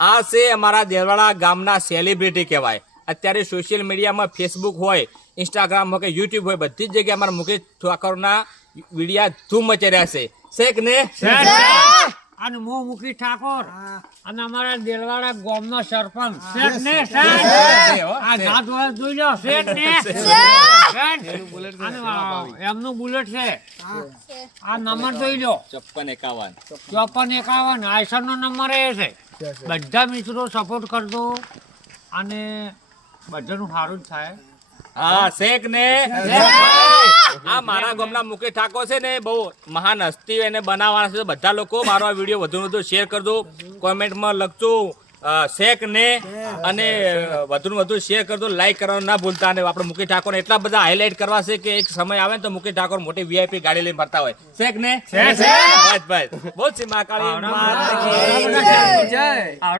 આ છે અમારા દેલવાડા ગામના સેલિબ્રિટી કહેવાય. અત્યારે સોશિયલ મીડિયામાં ફેસબુક હોય, ઇન્સ્ટાગ્રામ હોય કે યુટ્યુબ હોય, બધી જ જગ્યાએ અમારા મુકેશ ઠાકોરના વિડીયા ધૂમ મચી રહ્યા છે. શેખ ને અને હું મુકેશ ઠાકોર અને અમારા દેલવાડા ગામનો સરપંચ શેઠ ને આ નાથ જોઈ લો શેઠ ને એમનું બુલેટ છે. આ નંબર જોઈ લો 5451 આઈસર નો નંબર એ છે. બધા મિત્રો સપોર્ટ કરજો અને બધાનું સારું જ થાય. હા શેખ ને આ મારા ગામના મુકેશ ઠાકોર છે ને બહુ મહાન હસ્તી એને બનાવવાના છે. બધા લોકો મારો આ વિડીયો વધુ વધુ શેર કરજો, કોમેન્ટમાં લખજો શેખ ને અને વધુ શેર કરજો, લાઈક કરવાનું ના ભૂલતા. અને આપણે મુકેશ ઠાકોર એટલા બધા હાઇલાઇટ કરવા છે કે એક સમય આવે ને તો મુકેશ ઠાકોર મોટી VIP ગાડી લઈને ફરતા હોય. શેખ ને બસ બહુ જ મહાકાળી